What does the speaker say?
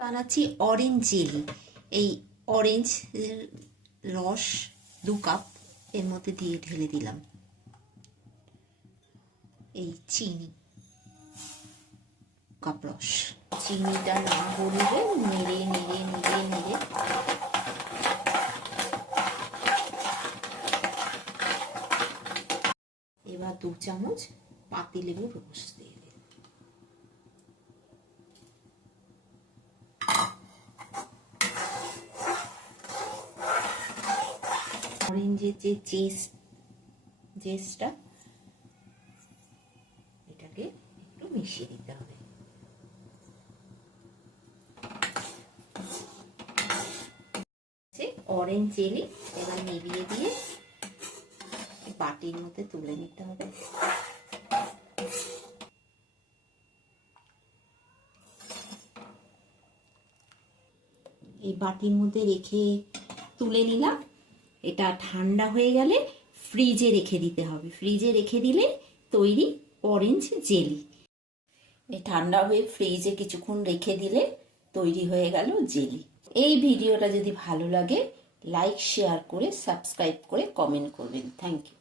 বানাচ্ছি orange jelly. এই orange রস 2 কাপ এর মধ্যে দিয়ে ঢেলে দিলাম। এই চিনি কাপ রস, চিনিটা না গলবে নেড়ে নেড়ে নেড়ে নেড়ে এবার 2 চামচ পাতিলেবুর রস দিয়ে দিই। অরেঞ্জের যে জেসটা এটাকে একটু মিশিয়ে দিতে হবে। অরেঞ্জ জেলি এবার মিলিয়ে দিয়ে বাটির মধ্যে তুলে নিতে হবে। এই বাটির মধ্যে রেখে তুলে নিলাম। এটা ঠান্ডা হয়ে গেলে ফ্রিজে রেখে দিতে হবে। ফ্রিজে রেখে দিলে তৈরি অরেঞ্জ জেলি। এই ঠান্ডা হয়ে ফ্রিজে কিছুক্ষণ রেখে দিলে তৈরি হয়ে গেল জেলি। এই ভিডিওটা যদি ভালো লাগে লাইক শেয়ার করে সাবস্ক্রাইব করে কমেন্ট করবেন। Thank you.